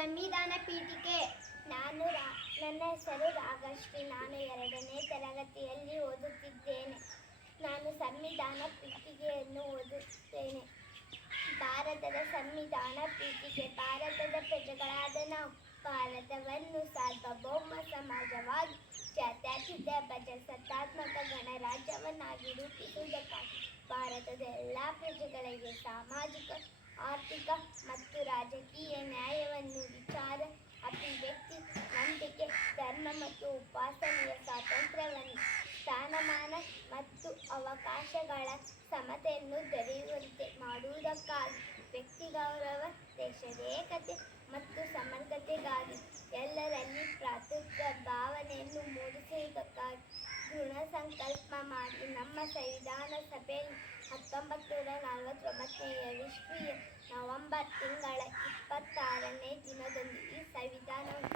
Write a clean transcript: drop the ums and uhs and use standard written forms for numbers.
ಸಂವಿಧಾನ ಪೀಠಿಕೆ. ನನ್ನ ಹೆಸರು ರಾಗಶ್ರೀ. ನಾನು 2ನೇ ತರಗತಿಯಲ್ಲಿ ಓದುತ್ತಿದ್ದೇನೆ. ನಾನು ಸಂವಿಧಾನ ಪೀಠಿಕೆಯನ್ನು ಓದುತ್ತೇನೆ. ಭಾರತದ ಸಂವಿಧಾನ ಪೀಠಿಕೆ. ಭಾರತದ ಪ್ರಜೆಗಳಾದ ನಾವು ಭಾರತವನ್ನು ಸಾರ್ವಭೌಮ ಸಮಾಜವಾಗಿ ಜಾತ್ಯತೀತ ಪ್ರಜಾಸತ್ತಾತ್ಮಕ ಗಣರಾಜ್ಯವನ್ನಾಗಿ ರೂಪಿಸುವುದಕ್ಕಾಗಿ ಭಾರತದ ಎಲ್ಲ ಪ್ರಜೆಗಳಿಗೆ ಸಾಮಾಜಿಕ, ಆರ್ಥಿಕ ಮತ್ತು ರಾಜಕೀಯ ನ್ಯಾಯವನ್ನು, ವಿಚಾರ, ಅಭಿವ್ಯಕ್ತಿ, ನಂಬಿಕೆ, ಧರ್ಮ ಮತ್ತು ಉಪಾಸನೆಯ ಸ್ವಾತಂತ್ರ್ಯವನ್ನು, ಸ್ಥಾನಮಾನ ಮತ್ತು ಅವಕಾಶಗಳ ಸಮತೆಯನ್ನು ದೊರೆಯುವಂತೆ ಮಾಡುವುದಕ್ಕಾಗಿ, ವ್ಯಕ್ತಿ ಗೌರವ, ದೇಶದ ಏಕತೆ ಮತ್ತು ಸಮಗ್ರತೆಗಾಗಿ ಎಲ್ಲರಲ್ಲಿ ಭ್ರಾತೃತ್ವ ಭಾವನೆಯನ್ನು ಮೂಡಿಸುವುದಕ್ಕಾಗಿ ದೃಢ ಸಂಕಲ್ಪ ಮಾಡಿ ನಮ್ಮ ಸಂವಿಧಾನ ಸಭೆಯಲ್ಲಿ 1949ನೇ ಇಸ್ವಿಯ ನವೆಂಬರ್ ತಿಂಗಳ 26ನೇ ದಿನದಂದು ಈ ಸಂವಿಧಾನವನ್ನು